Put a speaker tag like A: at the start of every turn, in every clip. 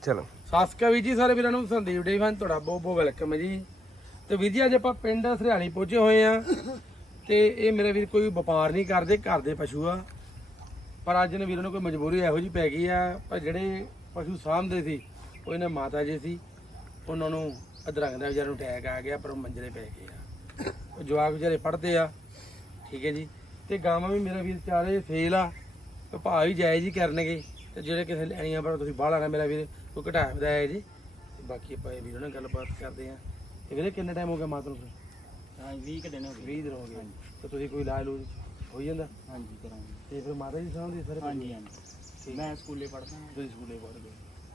A: ਚਲੋ ਸਤਿ ਸ਼੍ਰੀ ਅਕਾਲ ਵੀਰ ਜੀ ਸਾਰੇ ਵੀਰਾਂ ਨੂੰ ਸੰਦੀਪ ਡੇ ਫਨ ਤੁਹਾਡਾ ਬਹੁਤ ਬਹੁਤ ਵੈਲਕਮ ਹੈ ਜੀ। ਤੇ ਵੀਰ ਜੀ ਅੱਜ ਆਪਾਂ ਪਿੰਡ ਸਰਿਆਲੀ ਪਹੁੰਚੇ ਹੋਏ ਆ ਤੇ ਇਹ ਮੇਰੇ ਵੀਰ ਕੋਈ ਵਪਾਰ ਨਹੀਂ ਕਰਦੇ, ਘਰ ਦੇ ਪਸ਼ੂ ਆ। ਪਰ ਅੱਜ ਨੇ ਵੀਰਾਂ ਨੂੰ ਕੋਈ ਮਜਬੂਰੀ ਇਹੋ ਜੀ ਪੈ ਗਈ ਆ। ਪਰ ਜਿਹੜੇ ਪਸ਼ੂ ਸਾਂਭਦੇ ਸੀ ਉਹ ਇਹਨਾਂ ਮਾਤਾ ਜੀ ਸੀ, ਉਹਨਾਂ ਨੂੰ ਅਧਰੰਗ ਦਾ ਵਿਚਾਰੇ ਨੂੰ ਅਟੈਕ ਆ ਗਿਆ, ਪਰ ਉਹ ਮੰਜਰੇ ਪੈ ਗਏ ਆ। ਉਹ ਜਵਾਕ ਵਿਚਾਰੇ ਪੜ੍ਹਦੇ ਆ, ਠੀਕ ਹੈ ਜੀ। ਤੇ ਗਾਵਾਂ ਵੀ ਮੇਰਾ ਵੀਰ ਚਾਰੇ ਫੇਲ ਆ, ਤੇ ਭਾਅ ਵੀ ਜਾਇਜ਼ ਹੀ ਕਰਨਗੇ। ਤੇ ਜਿਹੜੇ ਕਿਸੇ ਲੈਣੀਆਂ ਪਰ ਤੁਸੀਂ ਬਾਹਲਾ ਨਾ ਮੇਰਾ ਵੀਰ ਕੋਈ ਘਟਾ ਵਧਾਇਆ ਜੀ। ਤੇ ਬਾਕੀ ਆਪਾਂ ਇਹ ਵੀਰ ਨਾਲ ਗੱਲਬਾਤ ਕਰਦੇ ਆ। ਤੇ ਵੀਰੇ ਕਿੰਨਾ ਟਾਈਮ ਹੋ ਗਿਆ ਮਾਤਾ ਨੂੰ?
B: ਹਾਂ 20 ਦਿਨ ਹੋ ਗਏ।
A: 20 ਦਿਨ ਹੋ ਗਏ। ਤੇ ਤੁਸੀਂ ਕੋਈ ਇਲਾਜ ਲੂਜ ਹੋ ਜਾਂਦਾ?
B: ਹਾਂਜੀ ਕਰਾਂਗੇ।
A: ਤੇ ਫਿਰ ਮਾਤਾ ਜੀ ਸਾਂਭਦੇ ਸਾਰੇ?
B: ਹਾਂਜੀ ਹਾਂਜੀ ਮੈਂ ਸਕੂਲੇ ਪੜ੍ਹਦਾ ਹਾਂ।
A: ਤੁਸੀਂ ਸਕੂਲੇ ਪੜ੍ਹਦੇ?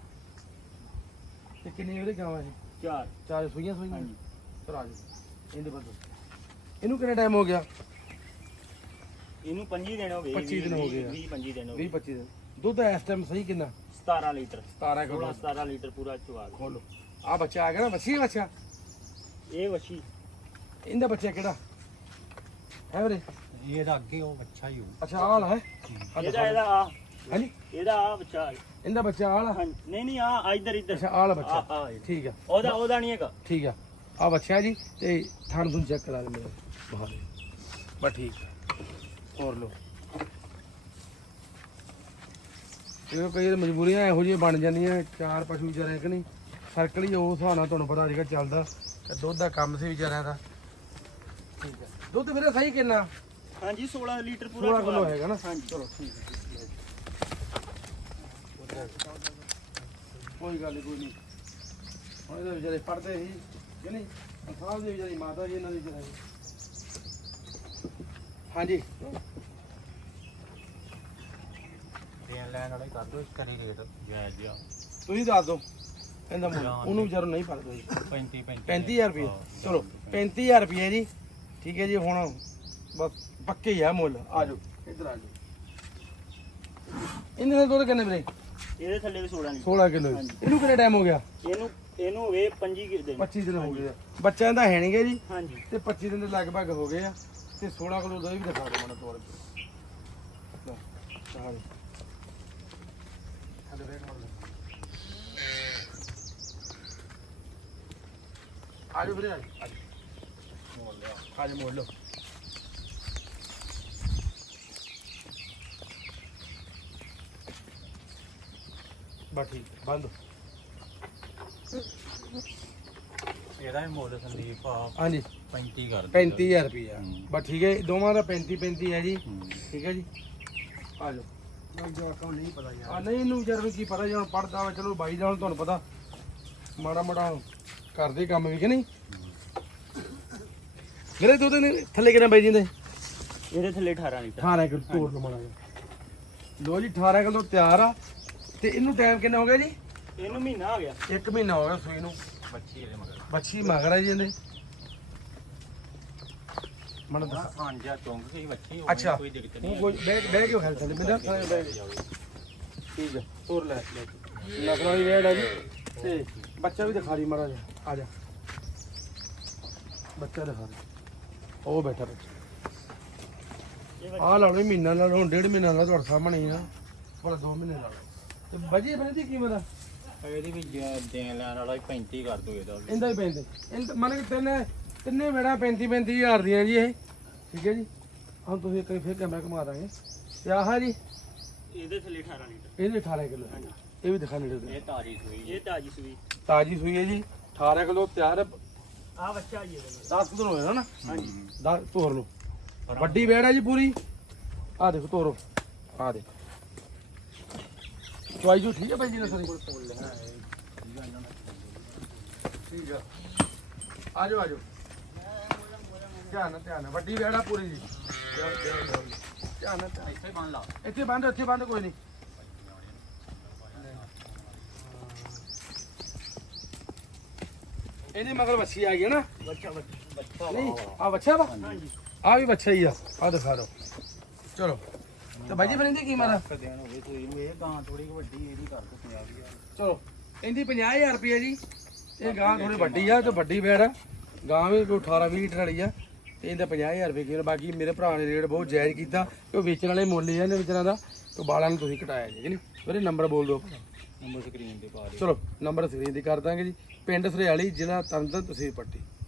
A: ਤੇ ਕਿੰਨੀ ਵੀਰੇ ਗਾਵਾਂ ਇਹ? ਚਾਰ ਸੂਈਆਂ?
B: ਹਾਂਜੀ।
A: ਚਲ ਆ ਜਾਓ ਇਹਦੇ ਬੰਦੋ। ਇਹਨੂੰ ਕਿੰਨਾ ਟਾਈਮ ਹੋ ਗਿਆ?
B: ਇਹਨੂੰ 25 ਦਿਨ ਹੋ ਗਏ।
A: 25 ਦਿਨ ਹੋ ਗਏ।
B: 20-25 ਦਿਨ ਹੋ ਗਏ।
A: 20-25 ਦਿਨ। ਦੁੱਧ ਇਸ ਟਾਈਮ ਸਹੀ ਕਿੰਨਾ?
B: 17 ਲੀਟਰ।
A: 17 ਕਿਲੋ।
B: 17 ਲੀਟਰ ਪੂਰਾ ਚਵਾ ਦੇ।
A: ਖੋਲੋ ਆ ਬੱਚਾ ਆ ਗਿਆ ਨਾ। ਵੱਛੀ ਹੈ ਬੱਚਾ?
B: ਇਹ ਵਸ਼ੀ
A: ਇਹਦਾ ਬੱਚਾ ਕਿਹੜਾ ਹੈ ਵੀਰੇ?
B: ਇਹਦਾ ਅੱਗੇ ਉਹ ਬੱਚਾ ਹੀ ਹੋ।
A: ਅੱਛਾ ਆਲ ਹੈ
B: ਇਹਦਾ ਆ
A: ਹਾਂਜੀ।
B: ਇਹਦਾ ਆ ਬੱਚਾ।
A: ਇਹਦਾ ਬੱਚਾ ਆਲ?
B: ਨਹੀਂ ਆ ਇੱਧਰ
A: ਅੱਛਾ ਆਲ ਬੱਚਾ, ਠੀਕ ਆ।
B: ਉਹਦਾ ਨਹੀਂ ਹੈਗਾ।
A: ਠੀਕ ਆ ਆ ਬੱਚਾ ਜੀ। ਤੇ ਥਣ ਥੁਣ ਚੈੱਕ ਕਰਾ ਦੇ ਮੇਰੇ ਬਾਹਰ ਬਸ ਠੀਕ ਆ। ਹੋਰ ਲੋ ਇਹ ਕਈ ਮਜਬੂਰੀਆਂ ਇਹੋ ਜਿਹੀਆਂ ਬਣ ਜਾਂਦੀਆਂ। ਚਾਰ ਪਸ਼ੂ ਵਿਚਾਰੇ ਕਿ ਨਹੀਂ ਸਰਕਲ ਹੀ ਉਸ ਹਿਸਾਬ ਨਾਲ ਤੁਹਾਨੂੰ ਪਤਾ ਅੱਜ ਕੱਲ੍ਹ ਚੱਲਦਾ। ਤੇ ਦੁੱਧ ਦਾ ਕੰਮ ਸੀ ਵਿਚਾਰਿਆਂ ਦਾ। ਠੀਕ ਆ। ਦੁੱਧ ਵੀਰੇ ਸਹੀ ਕਿੰਨਾ?
B: ਹਾਂਜੀ 16 ਲੀਟਰ ਪੂਰਾ
A: 16 ਕਿਲੋ ਹੈਗਾ ਨਾ?
B: ਹਾਂਜੀ
A: ਚਲੋ ਠੀਕ ਹੈ। ਕੋਈ ਗੱਲ ਨਹੀਂ, ਕੋਈ ਨਹੀਂ। ਹੁਣ ਇਹਦੇ ਵਿਚਾਰੇ ਪੜ੍ਹਦੇ ਸੀ ਕਿ ਨਹੀਂ? ਸਾਹਿਬ ਦੀ ਵਿਚਾਰੀ ਮਾਤਾ ਜੀ ਇਹਨਾਂ ਦੀ ਵਿਚਾਰੀ। ਹਾਂਜੀ
B: ਦੇਣ ਲੈਣ ਵਾਲਾ ਹੀ ਕਰ ਦੋ। ਕਰੀ ਰੇਟ ਜਾਇਜ਼ ਜਿਹਾ
A: ਤੁਸੀਂ ਦੱਸ ਦਿਓ। ਇਹਦਾ ਮੁੱਲ ਉਹਨੂੰ ਵਿਚਾਰੋਂ ਨਹੀਂ ਪੜਦੇ ਜੀ। 35,000 ਰੁਪਏ। ਚਲੋ 35,000 ਰੁਪਏ ਜੀ, ਠੀਕ ਹੈ ਜੀ। ਹੁਣ ਬਸ ਪੱਕੇ ਹੀ ਆ ਮੁੱਲ। ਆ ਜਾਓ ਇੱਧਰ ਆ ਜਾਓ। ਇਹਨੇ ਦਾ ਦੁੱਧ ਕਿੰਨੇ ਵੀਰੇ?
B: ਇਹਦੇ ਥੱਲੇ ਵੀ 16 ਲੀਟਰ।
A: 16 ਕਿਲੋ। ਇਹਨੂੰ ਕਿੰਨਾ ਟਾਈਮ ਹੋ ਗਿਆ?
B: ਇਹਨੂੰ ਹੋਵੇ 25 ਦਿਨ।
A: 25 ਦਿਨ ਹੋ ਗਏ ਆ। ਬੱਚਾ ਇਹਦਾ ਹੈ ਨਹੀਂ ਗਾ ਜੀ।
B: ਹਾਂਜੀ।
A: ਤੇ 25 ਦਿਨ ਦੇ ਲਗਭਗ ਹੋ ਗਏ ਆ। ਤੇ 16 ਕਿਲੋ ਦਾ ਵੀ ਦਿਖਾ ਦਿਓ ਮੈਨੂੰ ਤੋੜ ਕੇ। ਆਜੋ ਵੀਰੇ ਆਜੋ ਮੋੜ ਲਓ। ਬਸ ਠੀਕ ਬੰਦ।
B: ਇਹਦਾ ਵੀ ਮੁੱਲ ਸੰਦੀਪ
A: ਹਾਂਜੀ
B: 35 ਕਰ
A: 35,000 ਰੁਪਏ। ਬਸ ਠੀਕ ਹੈ। ਦੋਵਾਂ ਦਾ 35 ਹੈ ਜੀ, ਠੀਕ ਹੈ ਜੀ। ਆ ਜਾਓ।
B: ਨਹੀਂ ਪਤਾ ਯਾਰ।
A: ਆ ਨਹੀਂ ਇਹਨੂੰ ਵਿਚਾਰੇ ਨੂੰ ਕੀ ਪਤਾ ਜੀ। ਹੁਣ ਪੜਦਾ ਵਾ। ਚਲੋ ਬਾਈ ਦਾ ਹੁਣ ਤੁਹਾਨੂੰ ਪਤਾ ਮਾੜਾ ਮਾੜਾ ਕਰਦੇ ਕੰਮ ਵੀ ਕਿ ਨਹੀਂ। ਮੇਰੇ ਦੁੱਧ ਨੇ ਥੱਲੇ ਕਿੰਨਾ ਬਾਈ ਜੀ ਦੇ?
B: ਇਹਦੇ ਥੱਲੇ 18 ਲੀਟਰ।
A: 18 ਕਿਲੋ ਤੋੜ ਲਓ ਮਾੜਾ ਜਿਹਾ। ਲੋ ਜੀ 18 ਕਿਲੋ ਤਿਆਰ ਆ। ਤੇ ਇਹਨੂੰ ਟਾਈਮ ਕਿੰਨਾ ਹੋ ਗਿਆ ਜੀ?
B: ਇਹਨੂੰ ਮਹੀਨਾ ਹੋ ਗਿਆ।
A: 1 ਮਹੀਨਾ ਹੋ ਗਿਆ ਸੂਈ ਨੂੰ।
B: ਬੱਚੀ ਇਹਦੇ ਮਗਰ।
A: ਬੱਚੀ ਮਗਰ ਆ ਜੀ ਇਹਨੇ। ਮਨ ਦੱਸ।
B: ਹਾਂਜੀ ਚੌਂਕ ਸੀ ਬੱਚੀ।
A: ਅੱਛਾ
B: ਕੋਈ ਦਿੱਕਤ
A: ਉਹ
B: ਨਹੀਂ।
A: ਕੋਈ ਬਹਿ ਕੇ ਖਲ ਥੱਲੇ ਮੇਰਾ ਠੀਕ ਹੈ। ਹੋਰ ਲੈ ਨਸਲ ਵਾਲੀ ਵੇੜ ਆ ਜੀ। ਤੇ ਬੱਚਾ ਵੀ ਦਿਖਾ ਲਈ ਮਾੜਾ ਜਿਹਾ। ਆ ਜਾ ਬੱਚਾ ਦਿਖਾ ਦੇ। ਉਹ ਬੈਠਾ ਬੱਚਾ। ਆਹ ਲਾ ਲਓ ਮਹੀਨਾ ਲਾ ਲਓ। ਹੁਣ 1.5 ਮਹੀਨਾ ਦਾ ਤੁਹਾਡੇ ਸਾਹਮਣੇ ਹੀ ਆ। ਭਲਾ 2 ਮਹੀਨੇ ਲਾ ਲਓ। ਤੇ ਬਜੀ ਫਿਰ ਦੀ ਕੀਮਤ ਆ?
B: ਇਹਦੀ ਵੀ ਦੇਣ ਲੈਣ ਵਾਲਾ 35 ਕਰ ਦੋ ਇਹਦਾ।
A: ਇਹਦਾ ਹੀ ਪੈਂਦੇ ਮਨ ਕਿ ਤਿੰਨੇ ਵੇੜਾ 35,000 ਦੀਆਂ ਜੀ ਇਹ, ਠੀਕ ਹੈ ਜੀ। ਹੁਣ ਤੁਸੀਂ ਇੱਕ ਵਾਰੀ ਫਿਰ ਕੈਮਰਾ ਘੁਮਾ ਦਾਂਗੇ। ਤੇ ਆਹ ਜੀ
B: ਇਹਦੇ ਥੱਲੇ 18 ਲੀਟਰ।
A: ਇਹਦੇ 18 ਕਿਲੋ। ਇਹ ਵੀ ਦਿਖਾ ਨੇੜੇ ਦੇ।
B: ਇਹ ਤਾਜੀ ਸੂਈ। ਇਹ ਤਾਜੀ ਸੂਈ।
A: ਤਾਜੀ ਸੂਈ ਹੈ ਜੀ। 18 ਕਿਲੋ ਤਿਆਰ।
B: ਆ ਬੱਚਾ ਜੀ ਇਹਦੇ
A: 10 ਦਿਨ ਹੋਏ ਨਾ?
B: ਹਾਂਜੀ।
A: 10 ਤੋਰ ਲਓ। ਵੱਡੀ ਵੇੜ ਹੈ ਜੀ ਪੂਰੀ। ਆ ਦੇਖੋ ਤੋਰੋ। ਆ ਦੇ ਚੁਆਈ ਜੋ ਠੀਕ ਹੈ ਭਾਈ ਜੀ ਨੇ ਸਾਰੀ। ਠੀਕ ਆ। ਆ ਜਾਓ ਆ ਜਾਓ। ਧਿਆਨ ਨਾਲ ਵੱਡੀ ਵੇੜ ਆ ਪੂਰੀ ਜੀ। ਧਿਆਨ ਨਾਲ
B: ਇੱਥੇ ਬੰਨ ਲਾ।
A: ਇੱਥੇ ਬੰਦ ਕੋਈ ਨਹੀਂ। ਇਹਦੀ ਮਗਰ ਵੱਛੀ ਆ ਗਈ ਨਾ?
B: ਬੱਚਾ
A: ਨਹੀਂ ਆ ਬੱਚਾ ਵਾ?
B: ਹਾਂਜੀ।
A: ਆ ਵੀ ਬੱਚਾ ਹੀ ਆ। ਆ ਦਿਖਾ ਦਿਓ। ਚਲੋ ਤੇ ਬਾਈ ਜੀ ਫਿਰ ਇਹਦੀ ਕੀਮਤ ਆ?
B: ਦੇਣ ਹੋਵੇ ਸੂਈ ਨੂੰ। ਇਹ ਗਾਂ ਥੋੜੀ ਵੱਡੀ ਇਹਦੀ ਕਰ ਦੋ 50,000।
A: ਚਲੋ ਇਹਦੀ 50,000 ਰੁਪਏ ਜੀ। ਇਹ ਗਾਂ ਥੋੜੀ ਵੱਡੀ ਆ ਤੇ ਵੱਡੀ ਵੇੜ ਆ। ਗਾਂ ਵੀ ਕੋਈ 18-20 ਲੀਟਰ ਵਾਲੀ ਆ। ਤੇ ਇਹਦਾ 50,000 ਰੁਪਏ ਕਿਲੋ। ਬਾਕੀ ਮੇਰੇ ਭਰਾ ਨੇ ਰੇਟ ਬਹੁਤ ਜਾਇਜ਼ ਕੀਤਾ। ਕਿ ਵੇਚਣ ਵਾਲੇ ਮੁੱਲ ਹੀ ਆ ਇਹਨੇ ਵਿਚਾਰਾਂ ਦਾ। ਤੇ ਬਾਲਾਂ ਨੂੰ ਤੁਸੀਂ ਘਟਾਇਆ ਜੀ ਕਿ ਨਹੀਂ? ਵੀਰੇ ਨੰਬਰ ਬੋਲ ਦਿਓ।
B: ਨੰਬਰ ਸਕਰੀਨ ਤੇ ਪਾ ਦਿਓ।
A: ਚਲੋ ਨੰਬਰ ਸਕਰੀਨ ਤੇ ਕਰ ਦਾਂਗੇ ਜੀ। ਪਿੰਡ ਸਰਿਆਲੀ, ਜ਼ਿਲ੍ਹਾ ਤਰਨਤਾਰਨ, ਤਹਿਸੀਲ ਪੱਟੀ।